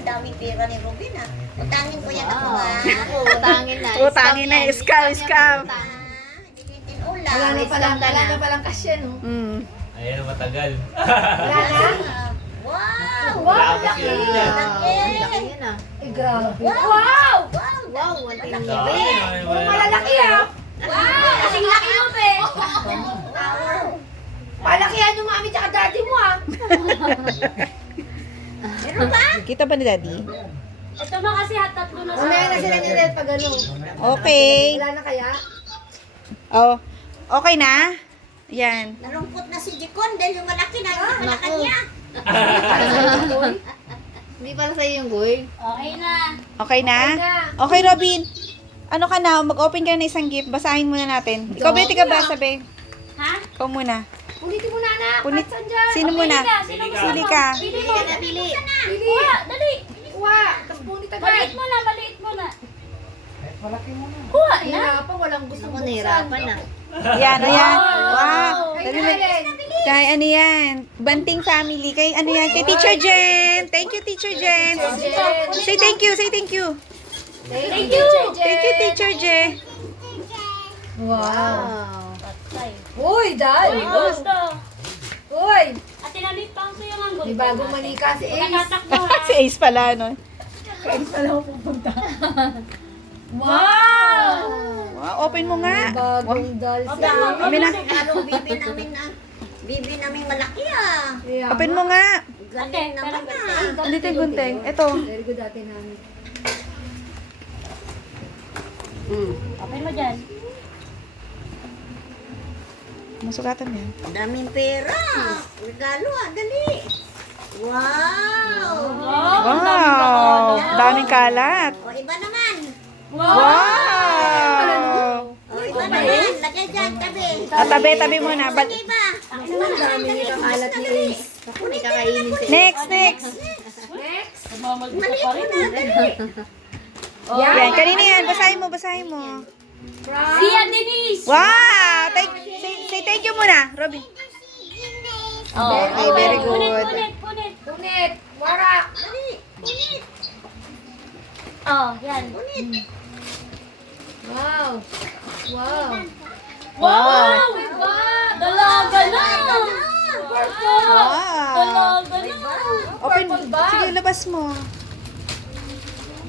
daming pera ni Robin ah. Utangin ko yan ako ah. Utangin na. Utangin na, scam. Dilitin ulam. Wala na palang kasya, no? Ayan, matagal. Wala na? Wow! Wow, laki. Laki! Laki yan, ah. Eh, grabe. Wow! Wow, 1 Malalaki ah. Wow! Kasing laki mo, be! Palakihan yung mami tsaka daddy mo ah. Meron ba? Kita ba ni Daddy? Ito na kasi tatlo na Umaya na sila ni Red pag ano. Okay. Wala na kaya? Oh, okay na? Yan. Nalungkot na si Jikon dahil yung malaki na yung pala kanya. Hindi para sa'yo yung goy. Okay na. Okay na? Okay, Robin. Ano ka na? Mag-open ka na ng isang gift. Basahin muna natin. Ikaw, Betty, ka ba? Sabi. Ha? Ikaw muna. Ulitin mo na anak. Punit. Saan dyan? Sino muna? Sino mo? Sili ka. Pili mo. Pili. Pili. Kuha, dali. Kuha. Tapos punit agad. Maliit mo na, maliit mo na. Kuha na. Nahirapan. Walang gusto Ako, nahirapan na. Yan, ayan. Wow. Kay Dali mo. Allen. Kay ano yan? Banting family. Kay ano yan? Kay Teacher Jen. Thank you, Teacher Jen. Say thank you. Say thank you. Thank you. Thank you, Teacher Jen. Wow. Patay. Uy, Dad. Uy, gusto. Uy. At tinamit pa ko yung anggol. May bagong manika si Ace. Nakatakbo ha. Si Ace pala, no? Wow. Wow, open mo nga. Bagong doll si Amin na. Anong bibi namin na? Bibi namin malaki ah. Open mo nga. Galing naman ah. Andito yung gunting. Ito. Very good ate namin. Open mo dyan. Masugatan mo yan. Daming pera. Regalo ah, dali. Wow! Wow! Daming kalat. O iba naman. Wow! O iba naman. Lagay dyan, tabi. Tabi muna. Iba. Ang dami nitong alat ni Ace. May kakainin siya. Next. Next. Maliit mo na, dali. Yan, kanina yan. Basahin mo. From Sia Denise. Wow! Say thank you muna, Robin. Okay, very good. Punit. Tunit. Warak. Dali. Punit. Oh, yan. Wow. Wow. Wow! Dalaga na. Wow! Dalaga na. Open. Purple bag. Sige, labas mo.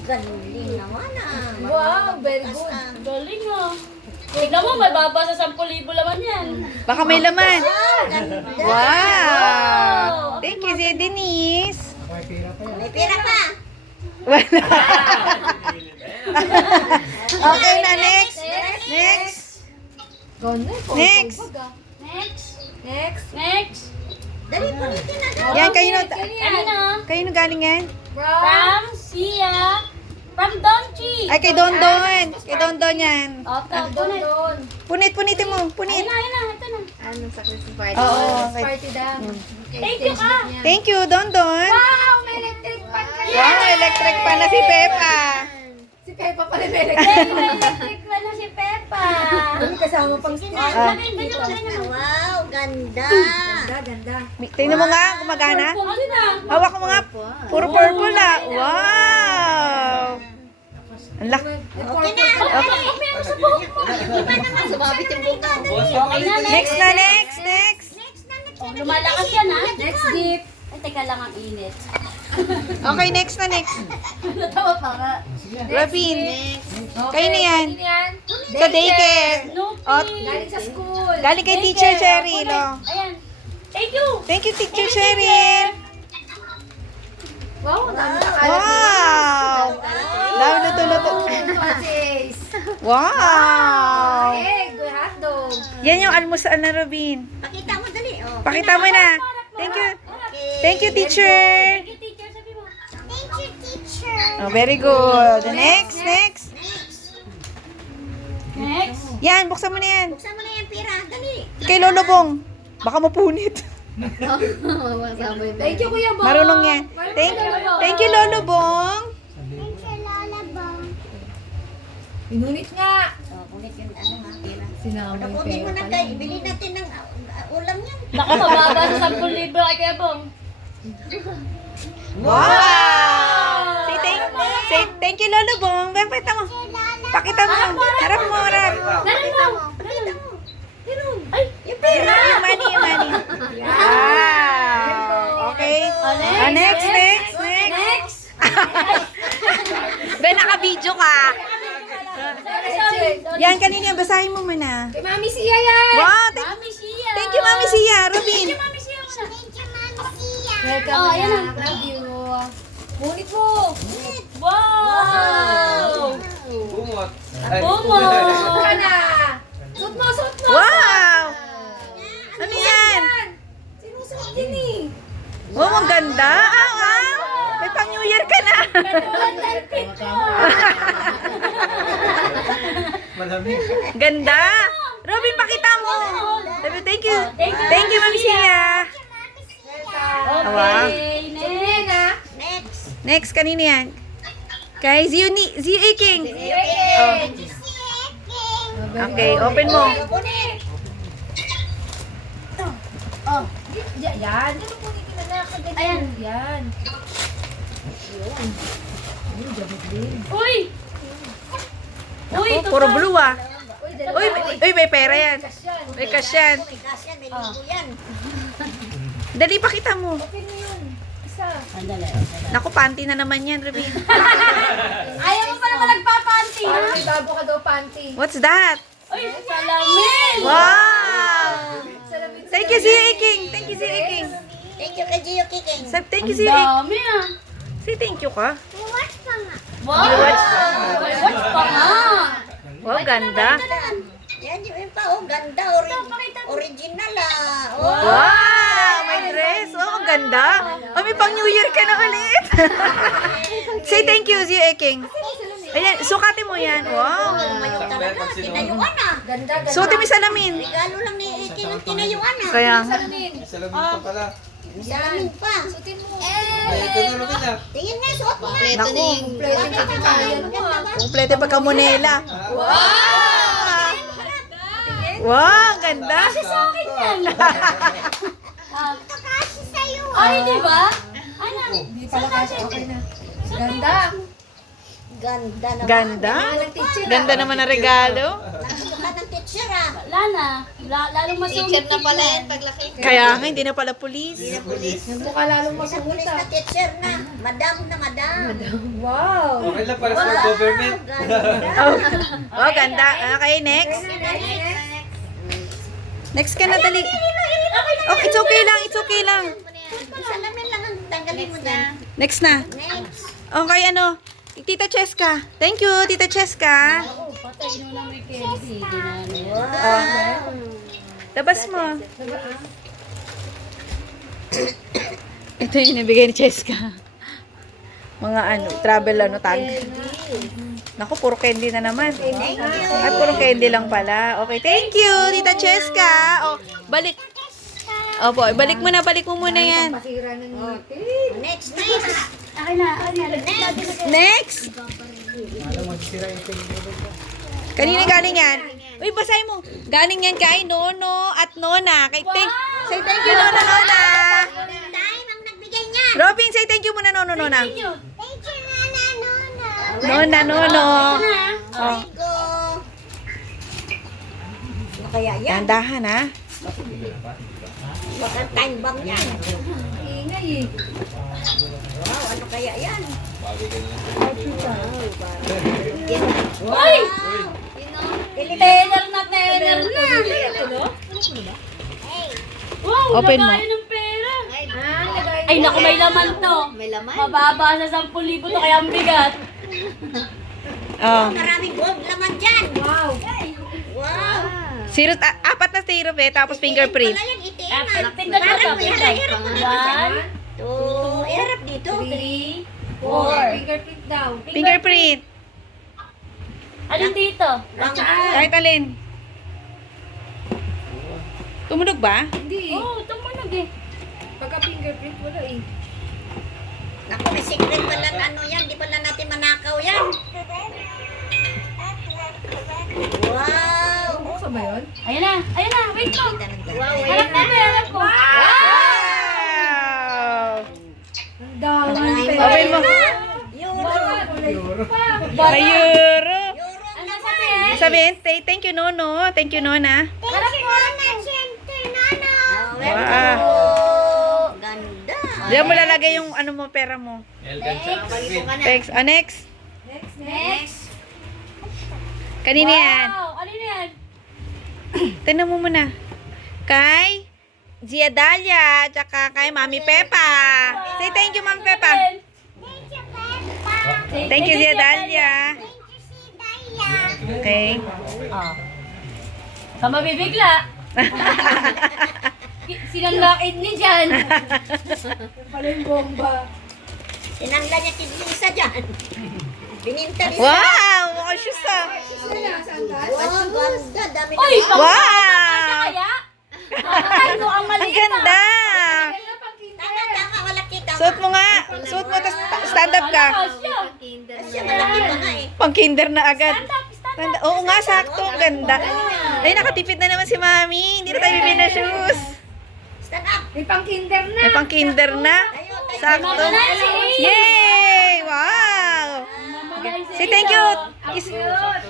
Galing naman ah. Wow, very good. Galing ah. Tignan mo, may baba sa 10,000 laman yan. Baka may laman. Ganda. Wow! Thank you, Zia Denise. May pera pa. Wala. Okay na, next. Gone na. Next. Next. Dali, punitin na. Dali. Yan, Ano? kayo galing yan? From Sia. From Donchi. Ay, kay Don Don. Kay Don Don yan. Okay, punit. Doon. Punitin mo. Punit. Ayun na, ito na. Anong sa Christmas party? Oo. Party daw. Thank you ka. Thank you, Don Don. Wow, may electric fan ka na. Wow, electric pa na si Peppa. Si Peppa pala may electric. Electric pa na si Peppa. May kasama pang stick. Wow, ganda. Ganda. Tingnan mo nga, gumagana. Ano na? Hawak mo nga. Puro purple ah. Wow. Ang laki. Okay na. May ano sa buhok mo. Iba naman. Sumabit yung buhok mo. Next na, next. Oh, lumalakas yan ha. Next gift. Ay, teka lang ang init. Okay, next. Natawa pa nga. Robin. Okay, Kayo na yan. sino yan? Sa daycare. Snoopy. Oh, Galing sa school. galing kay Teacher Cheryl. Oh. Ayan. Thank you. Thank you, Teacher Cheryl. Wow, dami na kalat ni Wow. Dami luto-luto. Ace. Wow. Egg, hotdog. Yan yung almusal na, Robin. Pakita mo, dali. Oh. Pakita mo na. Thank you. Thank you, teacher. Thank you, teacher. Sabi mo. Thank you, teacher. Oh, very good. Next. Next. Yan, buksan mo na yan. Buksan mo na yung pera. Dali. Kay Lolo Bong. Baka mapunit. Masama yung Thank you, Kuya Bob. Marunong yan. Thank you, Lolo Bong. Inunit nga. Oh, kulit yung ano nga, pera. Sinama yung Nakutin mo pera na pala. tayo. Ibili natin ng ulam yan. Naku, mababa sa 10,000 kay Kuya Bong. Wow! Thank you, Lolo Bong. Pakita mo. Pakita mo. Harap mo, harap. Ay, Yung money, yung money. Wow. Okay. Next. Ben, naka-video ka. Yan, kanina. Basahin mo muna. Kay Mami Sia yan. Wow, Mami Sia. thank you, Mami Sia. Robin. Mami Sia. Welcome Oh, ayan na. Love you. Ngunit mo. Wow! Bumot. Bumot! Ka na. Suot mo. Wow. Ano yan? Sinusuot din eh. Wow, ang ganda. Wow. May pang New Year ka na. Katulad ng picture! Malamig. Ganda. Robin, pakita mo. Thank you. Thank you, Mami Sia. Wow. Okay, next. Ayan na. Next, kanina yan. Kay Zio King. Okay, open mo. Yan. Dito po dito na nakaganda. Ayan. Yan. Uy! Uy, Oh, puro blue ah. Uy, Uy, may pera yan. yan. May cash yan. May gas yan, may libo yan. Dali, pakita mo. Open mo yun. Isa. Naku, panty na naman yan, Robin. Ayaw mo pa naman nagpapanty, ha? Parang may bago ka daw panty. What's that? Uy, salamin! Wow! Salamin. Thank you, Zio King. Thank you, Zio King. Thank you kay Gio Kiking. Thank you, Ang Zio King. dami, ah. Say thank you ka. Wow! Watch pa nga! Wow, ganda. Yan yung pa, oh, ganda. Original ah. Oh. Wow! May dress. Oh, ang ganda. Oh, may pang New Year ka na ulit. Say thank you, Zio King. Ayan, sukatin mo yan. Wow. Tumayo talaga. Tinayuan ah. Ganda. Suotin mo yung salamin. Regalo lang ni Iking ang tinayuan ah. Kaya, Salamin. Salamin pa pala. Salamin pa. Suotin mo. Ay, ito na Robin ah. Tingin nga, suot mo nga. naku, Kompleto yung katibayan mo ah. kumplete pagkamunela. Wow! Wow, ang ganda. Ay, di ba? Ano? Hindi pala kasi okay na. Ganda. Ganda naman. Ganda. Walang teacher. Ganda naman ang regalo. Nakasuka ng teacher ah. Wala na. Lalong masungit. na pala yan paglaki. Kaya nga, hindi na pala pulis. Yung mukha lalong masuot Pulis ah. na teacher na. Madam na madam. Wow! Okay lang para sa government. Ganda. Oh, ganda. Okay, next. Next ka na, dali. Oh, it's okay lang, it's okay lang. Salamin lang ang tanggalin mo dyan. Next na. Next. Okay, ano? Tita Cheska. Thank you, Tita Cheska. Oh, patay nyo na may candy. Ginano. Oh. Labas mo. Ito yung nabigay ni Cheska. Mga ano, travel ano tag. Naku, puro candy na naman. Thank you. Ay, puro candy lang pala. Okay, thank you, Tita Cheska. Oh, balik. Opo, balik mo muna yan. Pasira ng ngipin. Next. Akin na. Lagyan natin na. Next. Kanina galing yan? Uy, basahin mo. Galing yan kay Nono at Nona. Say thank you, Nono, Nona. Time ang nagbigay niya. Robin, say thank you muna, Nono, Nona. Thank you. Thank you, Nana, Nona. Nona, Nono. Oh, Go. Ano kaya yan? dahan ha. Wag ang time bomb yan. Ingay eh. Wow, ano kaya yan? Uy! Teller na. Wow, Open mo. lagayan ng pera. Lagay Ay, naku, may laman to. May laman. Mababa sa 10,000 to, kaya ang bigat. Oh. Maraming gold laman dyan. Wow! Wow. Apat na syrup eh, tapos fingerprint. Wala yan, itim. Tingnan mo Parang to, may harap-harap mo dito. 1, Two. Iharap dito. 3, 4. Fingerprint daw. Fingerprint. Alin dito? Kahit alin. Tumunog ba? Hindi. Oo, tumunog eh. Pagka fingerprint wala eh. Naku, may secret pala na ano yan. Di pala natin manakaw yan. Wow. Buksan ba yun? Ayan na, wait mo. Wow, Harap na, harap ko. Wow! Ang dami. Open mo. Euro. Mayuro. Ano sabihin? Sabihin, thank you, Nono. Thank you, Nona. Wow. Ganda. Diyan mo lalagay yung ano mo, pera mo. Elgan sa Queen. Thanks. Next. Next. Kanina yan. Wow! Ano yan? Tignan mo muna. Kay Gia Dalia, tsaka kay Mami Pepa. Say thank you, Mami Pepa. Thank you, Gia Dalia. Okay. Ka mabibigla. Sinanglain ni dyan. Pala yung bomba. Tinangla niya tiglisa dyan. Bininta rin. Wow! Mukhang shoes ah. Wow, ganda. Dami Uy! na. Wow! Kaya? Ay, mo ang Ang maliit ganda! Tama, malaki. Tama. Suot mo nga. Suot mo, tapos stand up ka. Siya malaki pa nga eh. Pang kinder na agad. Stand up. Oo nga, sakto. Ang ganda. Ay, nakatipid na naman si Mami. Hindi na tayo bibili na shoes. Stand up. May pang kinder na. May pang kinder na. Sakto. Yay! Wow! Say thank you.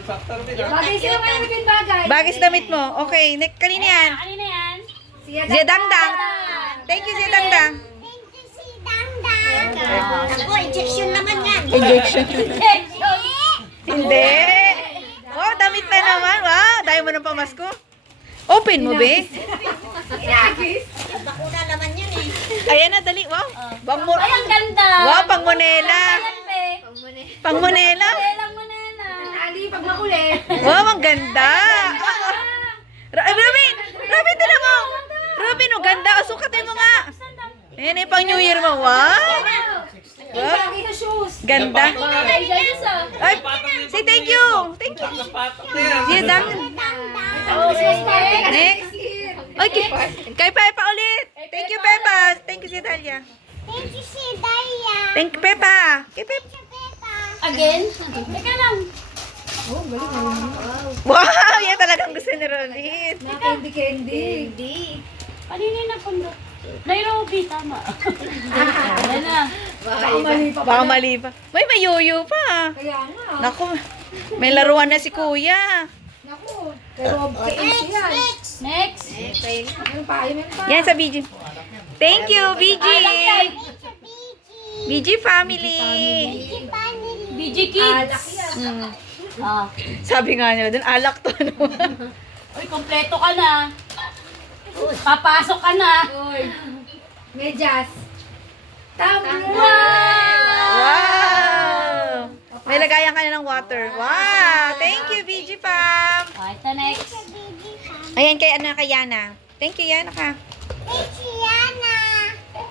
Sakto rin ah. Bagay sila kayo naging bagay. Bagis damit mo. Okay, kanina yan. Kanina yan? Zia Dangdang. Thank you, Zia Dangdang. Ako, injection naman yan. Injection. Hindi. Wow, damit na naman. Wow, dahil mo ng pamasko. Open mo, be. Bakuna naman yan eh. Ayan na, dali. Wow. Ay, ang ganda. Wow, pang monela. Ayan, pe. Pang monela. Kailang mo na yan, Ali, pag makulit. Wow, ang ganda. Robin, tignan mo. Robin, ang ganda. O, sukatin mo nga. Ayan na yung pang New Year mo. Wow. Yung bagay na shoes. Ganda. Ay, guys, Ay, say thank you. Thank you. Patok na yan. Zia Dang. Next. Okay. Kay Pepa ulit. Thank you, Pepa. Thank you, Zia Dalia. Thank you, Pepa. Kay Pepa. Again? Teka lang. Wow, yan talagang gusto ni Rolit. Na candy. Kanina yung nagpundok. Nairobi, tama. Ayan na. Baka mali pa Baka mali pa. May mayuyo pa. Kaya nga. Naku, may laruan na si Kuya. Naku. Pero kaisi yan. Next. Yung pa, yung pa. Yan sa BG. Thank you, BG. BG family. BG Alak Kids. yan. Hmm. Ah. Sabi nga nila dun, alak to. No? Uy, kompleto ka na. Papasok ka na. Uy. Medyas. Tama. Wow! May lagayan ka na ng water. Wow! Thank you, BG Pam. Ah, ito next. Ayan kay Yana. Thank you, Yana ka.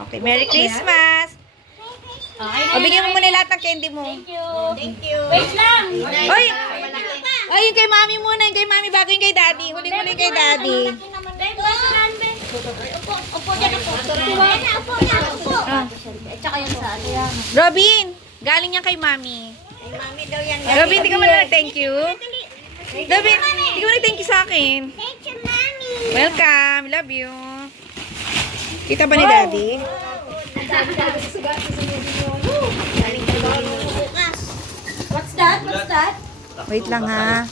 Okay, Merry Christmas. Okay na O, bigyan mo muna lahat ng candy mo. Thank you. Thank you. Wait lang. Oy! Ay, yung kay Mami muna. Yung kay Mami bago yung kay Daddy. Huling-huling kay Daddy. Upo dyan, upo. Upo dyan, upo. Ah. Tsaka yung sa ano. Robin, galing yan kay Mami. Ay, mami daw yan. Robin, hindi ka muna nag-thank you. Robin, hindi ka muna nag-thank you sa akin. Thank you, mami. Welcome. Love you. Kita ba ni Daddy? What's that? What's that? Wait lang ha.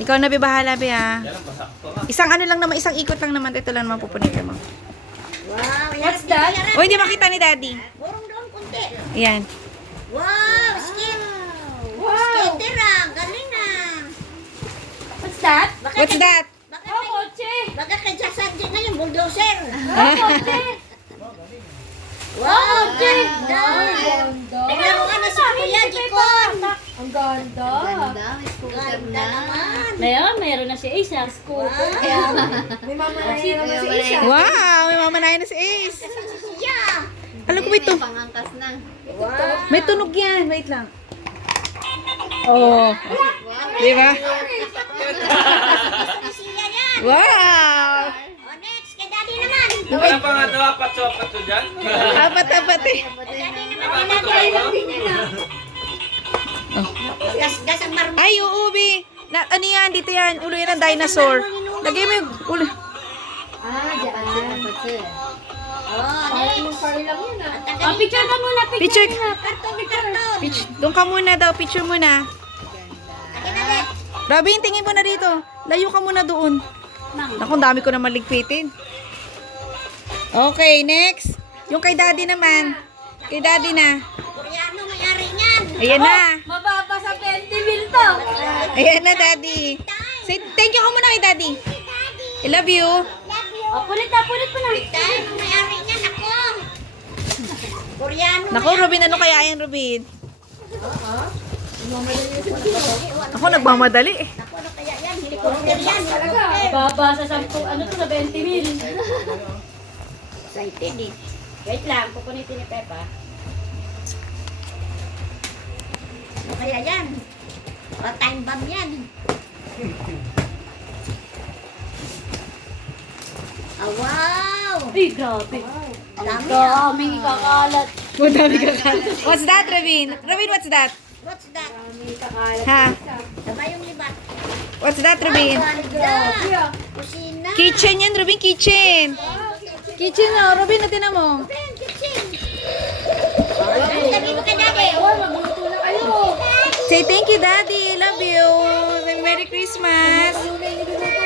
Ikaw na bahala be ha. Yan ang pasakto nga. Isang ano lang naman, isang ikot lang naman. Ito lang naman pupunitin mo. Wow, What's that? O, hindi makita ni Daddy. Burong doon, kunti. Ayan. Wow, skater ah. Galing ah. What's that? What's that? Oh, kotse. Baka kay Jasan dyan ngayon, bulldozer. Oh, kotse. Wow, ganda. Tignan mo nga na si Kuya Jikon. Ang ganda. Ganda naman. Mayroon na si Ace. Wow. May mamanayan naman si Isha. Wow, may mamanayan na si Ace. Siya. Alam ko may tunog. Pangangkas na. Wow. May tunog yan. Wait lang. Oh. Di ba? Siya yan. Wow. O, next, kay Daddy naman. Wala pa nga daw, patso dyan. Apat-apat eh. Gas ang marmol. Ay, uubi. Na, ano yan? Dito yan. Ulo yan ng dinosaur. Lagay mo yung ulo. Ah, dyan. Oh, Parang yung pari lang yun ah. Oh, picture ka muna. Picture. Karton. Doon ka muna daw. Picture muna. Robin, tingin mo na dito. Layo ka muna doon. Naku, ang dami ko na maligpitin. Okay, next. Yung kay daddy naman. Kay daddy na. Koreano may-ari niyan. Ayan na. Mababa sa 20 mil to. Ayan na, daddy. Say thank you ka muna kay daddy. I love you. Oh, punit na mo na. Dahil ang may-ari niyan ako. Koreano. Naku, Robin, ano kaya yan, Robin? Ako, nagmamadali eh. Ako, ano kaya yan? Helicopter yan. Mababa sa 10, ano to, sa 20 mil. Excited eh. Wait lang, pupunitin ni Pepa. Ano kaya yan? Pa-time bomb yan. Ah, wow! Uy, grabe. Ang dami ah. Daming ikakalat. What's that, Robin? Robin, what's that? What's that? Ha? Diba yung libat? What's that, Robin? Ganda! Kusina! Kitchen yan, Robin, kitchen. Kitchen na, Robin, natin mo. Kitchen! Kitchen! Sabi mo kay daddy. Magluto na kayo. Say thank you, Daddy. Love you. Merry Christmas. Ano na yung niluluto